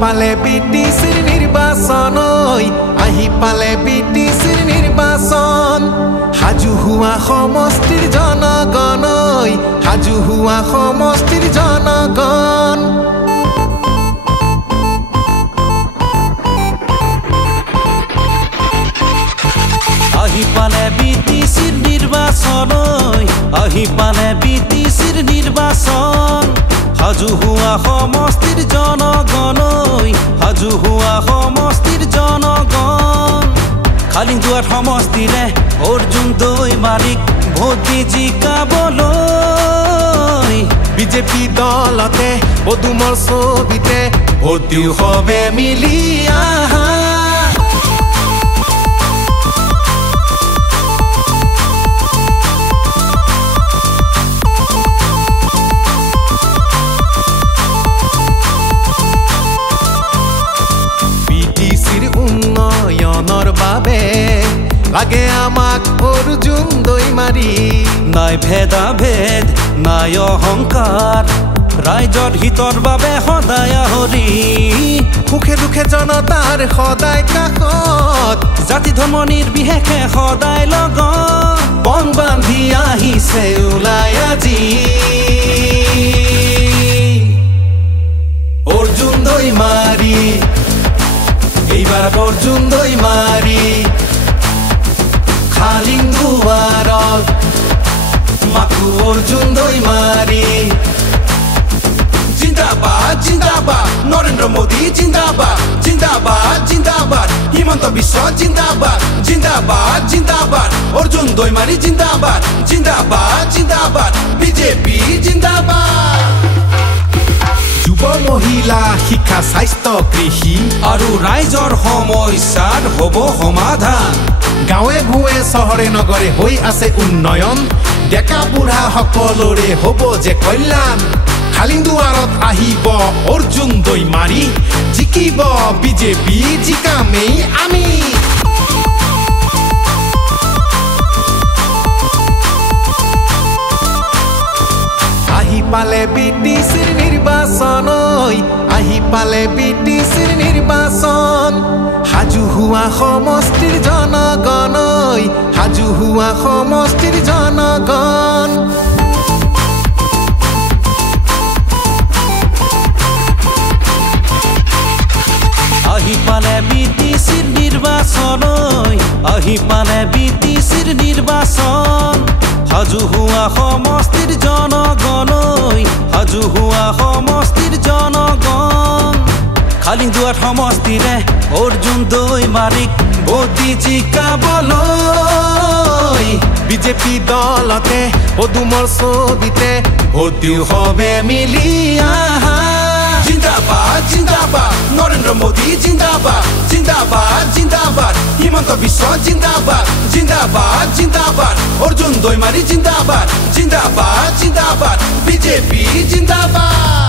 পালে বিটিসিৰ নিৰ্বাচন আহি পালে বিটিসিৰ নিৰ্বাচন হাজু হুয়া সমষ্টিৰ জনগণ হাজু হুয়া সমষ্টিৰ জনগণ আহি পালে বিটিসিৰ নিৰ্বাচন আহি পালে বিটিসিৰ নিৰ্বাচন হাজু হুয়া সমষ্টিৰ জনগণ হাজু হুয়া সমষ্টিৰ জনগণ খালিংদুৱাত সমষ্টিৰে অৰ্জুন দৈমাৰীক ভোট দি জিকাবলৈ বিজেপি দলতে পদুমৰ ছবিতে ভোট দিওঁ সবে মিলি আহা উন্নয়নৰ বাবে লাগে আমাক অৰ্জুন দৈমাৰী নাই ভেদাভেদ নাই অহংকাৰ ৰাইজৰ হিতৰ বাবে সদায় হৰি সুখে দুখে জনতাৰ সদায় কাষত জাতি ধৰ্ম নিৰ্বিশেষে সদায় লগত পং বান্ধি আহিছে ওলাই আজি অৰ্জুন দৈমাৰী এইবাৰ অৰ্জুন দৈমাৰী খালিংদুৱাৰত মাথো অৰ্জুন দৈমাৰী জিন্দাবাদ জিন্দাবাদ নৰেন্দ্ৰ মোদী জিন্দাবাদ জিন্দাবাদ জিন্দাবাদ হিমন্ত বিশ্ব জিন্দাবাদ জিন্দাবাদ জিন্দাবাদ অৰ্জুন দৈমাৰী জিন্দাবাদ জিন্দাবাদ জিন্দাবাদ বিজেপি জিন্দাবাদ যুৱ মহিলা শিক্ষা স্বাস্থ্য কৃষি আৰু ৰাইজৰ সমস্যাৰ হ'ব সমাধান গাঁৱে ভূঞে চহৰে নগৰে হৈ আছে উন্নয়ন ডেকা বুঢ়া সকলোৰে হ'ব যে কল্যাণ খালিংদুৱাৰত আহিব অৰ্জুন দৈমাৰী জিকিব বিজেপি জিকামেই আমি আহি পালে বিটিসিৰ নিৰ্বাচন আহি পালে বিটিসিৰ নিৰ্বাচন হাজু হুৱা সমষ্টিৰ জনগণ হাজু হুৱা সমষ্টিৰ জনগণ আহি পালে বিটিসিৰ নিৰ্বাচন আহি পালে বিটিসিৰ নিৰ্বাচন হাজু হুৱা সমষ্টিৰ জনগণ হাজু হুৱা সমষ্টিৰ জনগণ খালিংদুৱাত সমষ্টিৰে অৰ্জুন দৈমাৰীক ভোট দি জিকাবলৈ বিজেপি দলতে পদুমৰ ছবিতে ভোট দিওঁ সবে মিলি আহা জিন্দাবাদ জিন্দাবাদ নৰেন্দ্ৰ মোদী জিন্দাবাদ জিন্দাবাদ জিন্দাবাদ হিমন্ত বিশ্ব জিন্দাবাদ জিন্দাবাদ জিন্দাবাদ অৰ্জুন দৈমাৰী জিন্দাবাদ জিন্দাবাদ জিন্দাবাদ বিজেপি জিন্দাবাদ